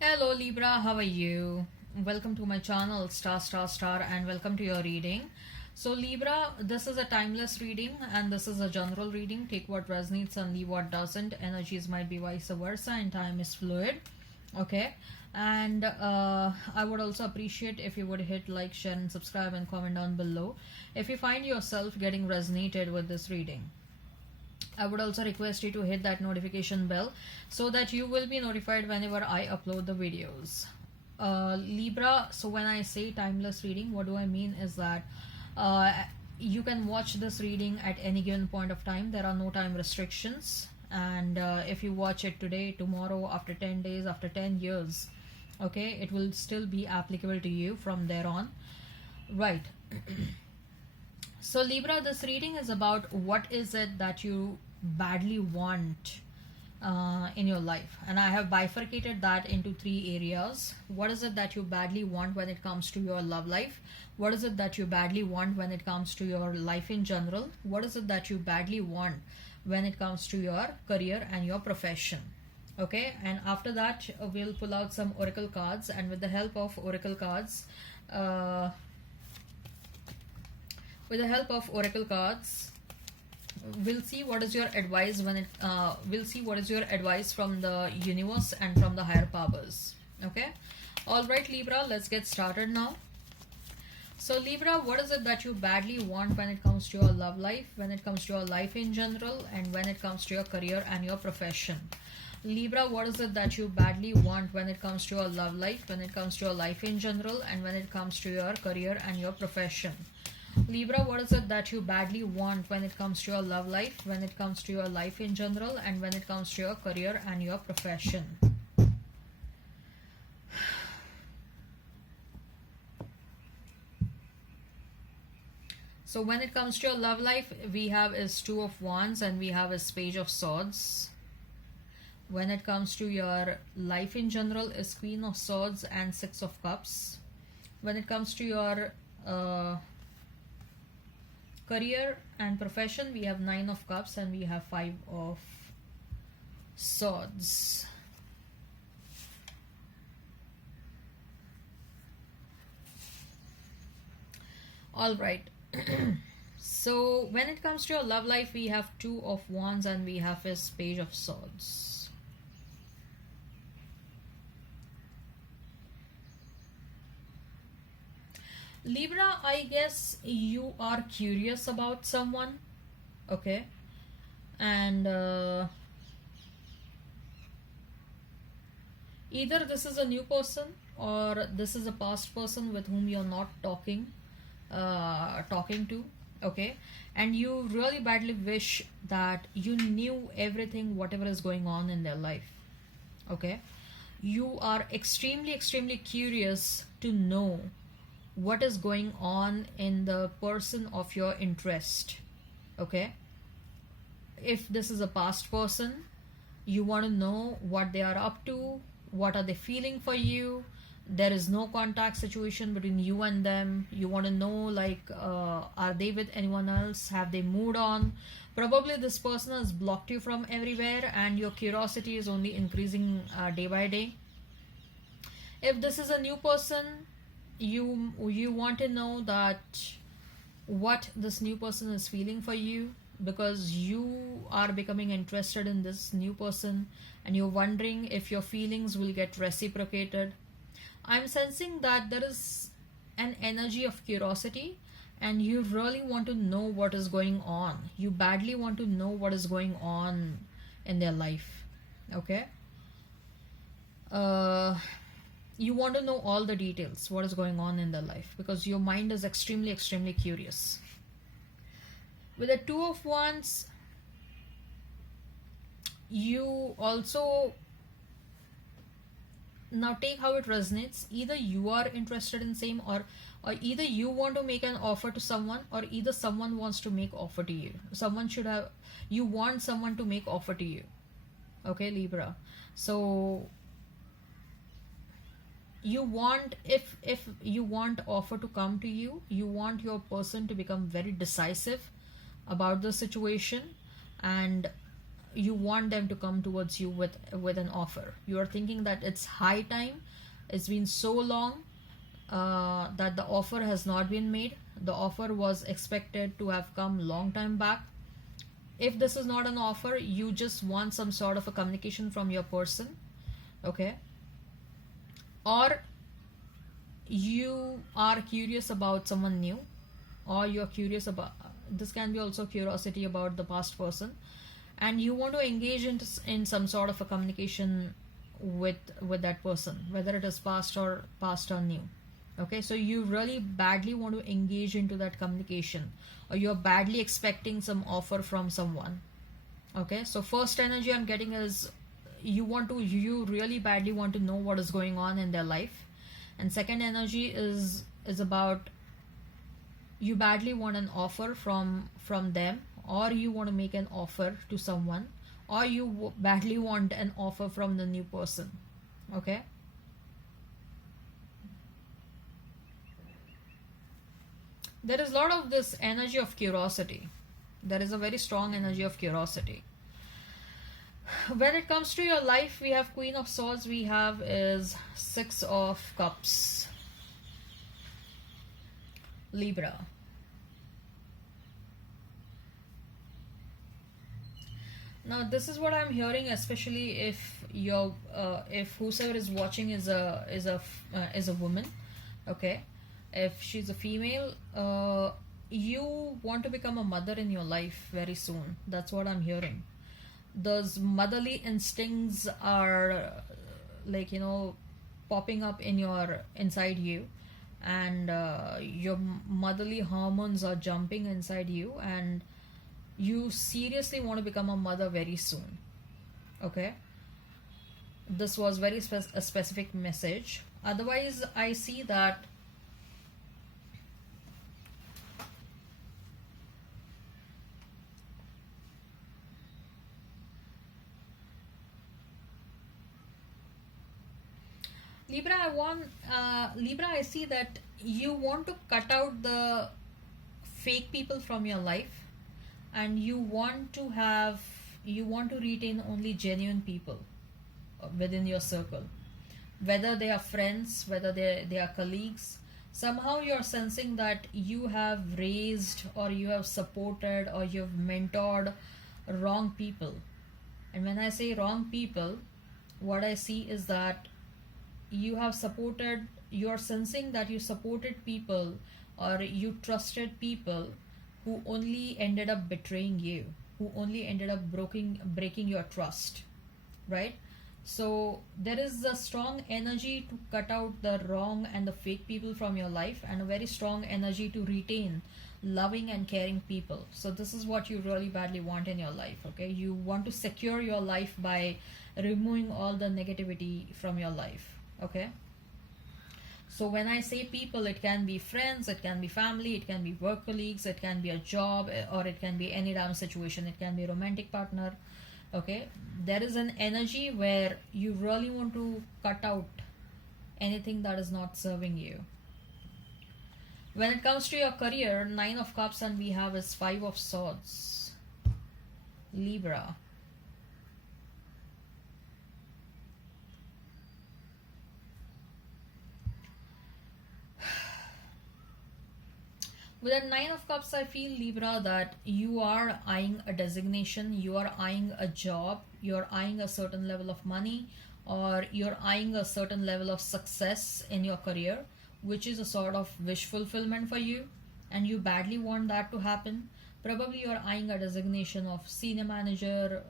Hello Libra, how are you? Welcome to my channel star and welcome to your reading. So Libra, this is a timeless reading and this is a general reading. Take what resonates and leave what doesn't. Energies might be vice versa and time is fluid. Okay. And I would also appreciate if you would hit like, share and subscribe and comment down below if you find yourself getting resonated with this reading. I would also request you to hit that notification bell so that you will be notified whenever I upload the videos. Libra, so when I say timeless reading, what do I mean is that uh, you can watch this reading at any given point of time. There are no time restrictions. And if you watch it today, tomorrow, after 10 days, after 10 years, okay, it will still be applicable to you from there on. Right. So Libra, this reading is about what is it that you badly want in your life, and I have bifurcated that into three areas. What is it that you badly want when it comes to your love life? What is it that you badly want when it comes to your life in general? What is it that you badly want when it comes to your career and your profession? Okay, and after that we'll pull out some oracle cards, and with the help of oracle cards, uh, with the help of oracle cards, we'll see what is your advice when it we'll see what is your advice from the universe and from the higher powers. Okay, all right Libra, let's get started now. So Libra, what is it that you badly want when it comes to your love life, when it comes to your life in general, and when it comes to your career and your profession? Libra, what is it that you badly want when it comes to your love life, when it comes to your life in general, and when it comes to your career and your profession? Libra, what is it that you badly want when it comes to your love life, when it comes to your life in general, and when it comes to your career and your profession? So when it comes to your love life, we have is Two of Wands and we have is Page of Swords. When it comes to your life in general is Queen of Swords and Six of Cups. When it comes to your career and profession, we have Nine of Cups and we have Five of Swords. All right. So when it comes to your love life, we have Two of Wands and we have his Page of Swords. Libra, I guess you are curious about someone, okay, and either this is a new person or this is a past person with whom you're not talking to, okay, and you really badly wish that you knew everything whatever is going on in their life. Okay, you are extremely curious to know what is going on in the person of your interest. Okay, if this is a past person, you want to know what they are up to, what are they feeling for you. There is no contact situation between you and them. You want to know, like, are they with anyone else, have they moved on? Probably this person has blocked you from everywhere and your curiosity is only increasing day by day. If this is a new person, you want to know that what this new person is feeling for you, because you are becoming interested in this new person and you're wondering if your feelings will get reciprocated. I'm sensing that there is an energy of curiosity and you really want to know what is going on. You badly want to know what is going on in their life. Okay, you want to know all the details, what is going on in their life, because your mind is extremely curious. With the Two of Wands, you also, now take how it resonates. Either you are interested in same, or either you want to make an offer to someone, or either someone wants to make offer to you. Someone should have, you want someone to make offer to you. Okay Libra, so you want, if you want offer to come to you, you want your person to become very decisive about the situation, and you want them to come towards you with an offer. You are thinking that it's high time. It's been so long that the offer has not been made. The offer was expected to have come long time back. If this is not an offer, you just want some sort of a communication from your person, okay? Or you are curious about someone new, or you're curious about, this can be also curiosity about the past person, and you want to engage in some sort of a communication with that person, whether it is past or new. Okay, so you really badly want to engage into that communication, or you're badly expecting some offer from someone. Okay, so first energy I'm getting is you really badly want to know what is going on in their life. And second energy is about you badly want an offer from them, or you want to make an offer to someone, or you badly want an offer from the new person. Okay, there is a lot of this energy of curiosity. There is a very strong energy of curiosity. When it comes to your life, we have Queen of Swords, we have is Six of Cups. Libra. Now this is what I'm hearing, especially if if whosoever is watching is a woman, okay? If she's a female, you want to become a mother in your life very soon. That's what I'm hearing. Those motherly instincts are like, popping up inside you, and your motherly hormones are jumping inside you, and you seriously want to become a mother very soon. Okay, this was very a specific message. Otherwise, I see that Libra, I see that you want to cut out the fake people from your life, and you want to retain only genuine people within your circle, whether they are friends, whether they are colleagues. Somehow you're sensing that you have raised, or you have supported, or you have mentored wrong people. And when I say wrong people, what I see is that you're sensing that you supported people, or you trusted people who only ended up betraying you, who only ended up breaking your trust, right? So there is a strong energy to cut out the wrong and the fake people from your life, and a very strong energy to retain loving and caring people. So this is what you really badly want in your life. Okay, you want to secure your life by removing all the negativity from your life. Okay, so when I say people, it can be friends, it can be family, it can be work colleagues, it can be a job, or it can be any damn situation. It can be a romantic partner. Okay, there is an energy where you really want to cut out anything that is not serving you. When it comes to your career, Nine of Cups, and we have is Five of Swords. Libra. With that Nine of Cups, I feel, Libra, that you are eyeing a designation, you are eyeing a job, you're eyeing a certain level of money, or you're eyeing a certain level of success in your career, which is a sort of wish fulfillment for you, and you badly want that to happen. Probably you're eyeing a designation of senior manager,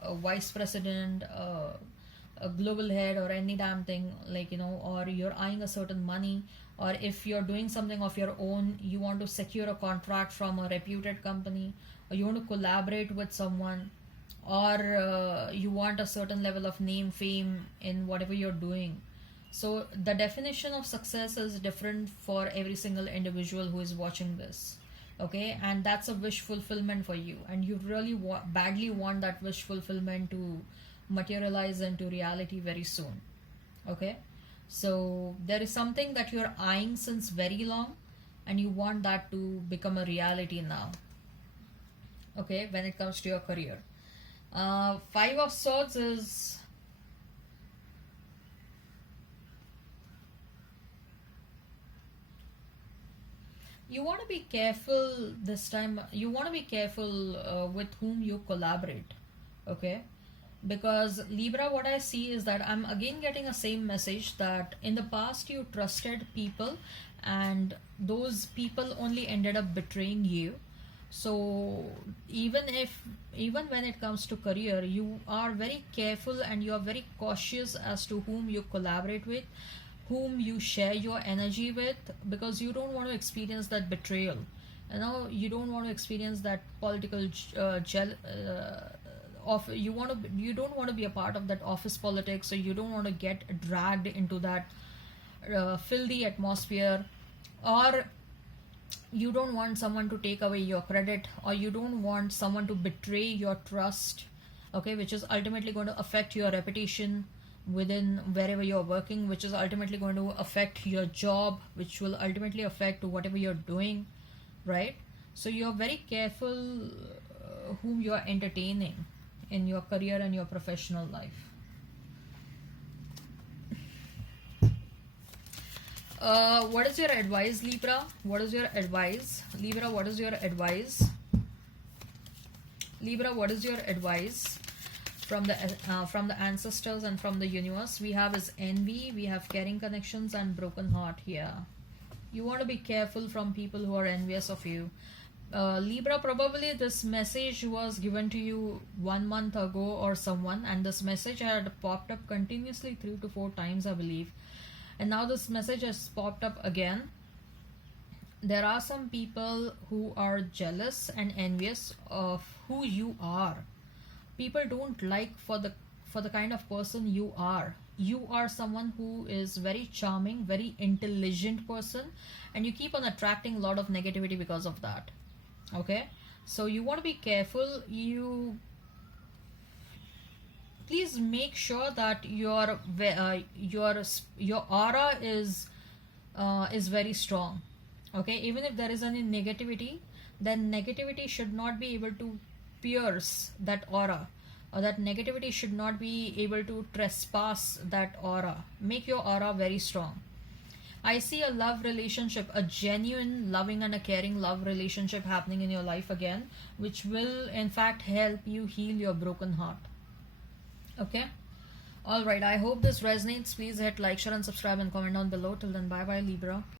a vice president, a global head, or any damn thing, like, or you're eyeing a certain money, or if you're doing something of your own, you want to secure a contract from a reputed company, or you want to collaborate with someone, or you want a certain level of name, fame in whatever you're doing. So the definition of success is different for every single individual who is watching this. Okay, and that's a wish fulfillment for you, and you really badly want that wish fulfillment to materialize into reality very soon. Okay, so there is something that you're eyeing since very long, and you want that to become a reality now. Okay, when it comes to your career. Five of Swords is you want to be careful this time. You want to be careful with whom you collaborate, okay? Because Libra, what I see is that I'm again getting a same message that in the past you trusted people and those people only ended up betraying you. So even when it comes to career, you are very careful and you are very cautious as to whom you collaborate with, whom you share your energy with, because you don't want to experience that betrayal. You don't want to experience that political of you don't want to be a part of that office politics, or you don't want to get dragged into that filthy atmosphere, or you don't want someone to take away your credit, or you don't want someone to betray your trust, okay, which is ultimately going to affect your reputation within wherever you're working, which is ultimately going to affect your job, which will ultimately affect whatever you're doing, right? So you're very careful whom you're entertaining in your career and your professional life. What is your advice, Libra? What is your advice? Libra, what is your advice? Libra, what is your advice from the ancestors and from the universe? We have is envy, we have caring connections, and broken heart here. You want to be careful from people who are envious of you. Libra, probably this message was given to you 1 month ago or someone, and this message had popped up continuously 3 to 4 times, I believe. And now this message has popped up again. There are some people who are jealous and envious of who you are. People don't like for the kind of person you are. You are someone who is very charming, very intelligent person, and you keep on attracting a lot of negativity because of that. Okay, so you want to be careful. Please make sure that your aura is very strong, okay? Even if there is any negativity, then negativity should not be able to pierce that aura, or that negativity should not be able to trespass that aura. Make your aura very strong. I see a love relationship, a genuine loving and a caring love relationship happening in your life again, which will in fact help you heal your broken heart. Okay, all right, I hope this resonates. Please hit like, share and subscribe and comment down below. Till then, bye bye, Libra.